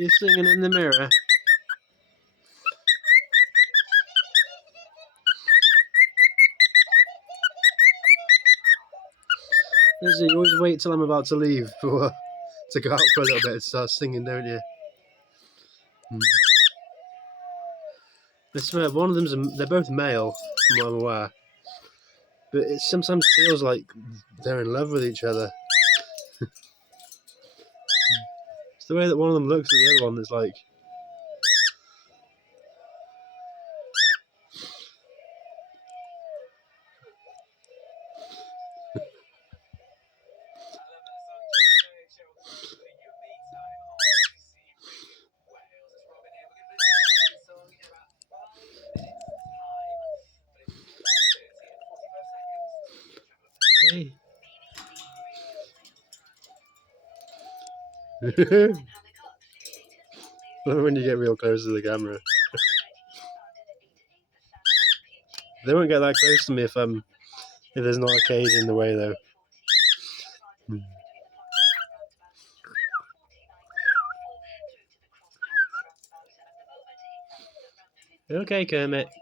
You're singing in the mirror. You always wait till I'm about to leave to go out for a little bit and start singing, don't you? I swear, one of them's they're both male, from what I'm aware. But it sometimes feels like they're in love with each other. It's the way that one of them looks at the other one that's like... Hey. When you get real close to the camera. They won't get that close to me if there's not a cage in the way though. Okay, Kermit.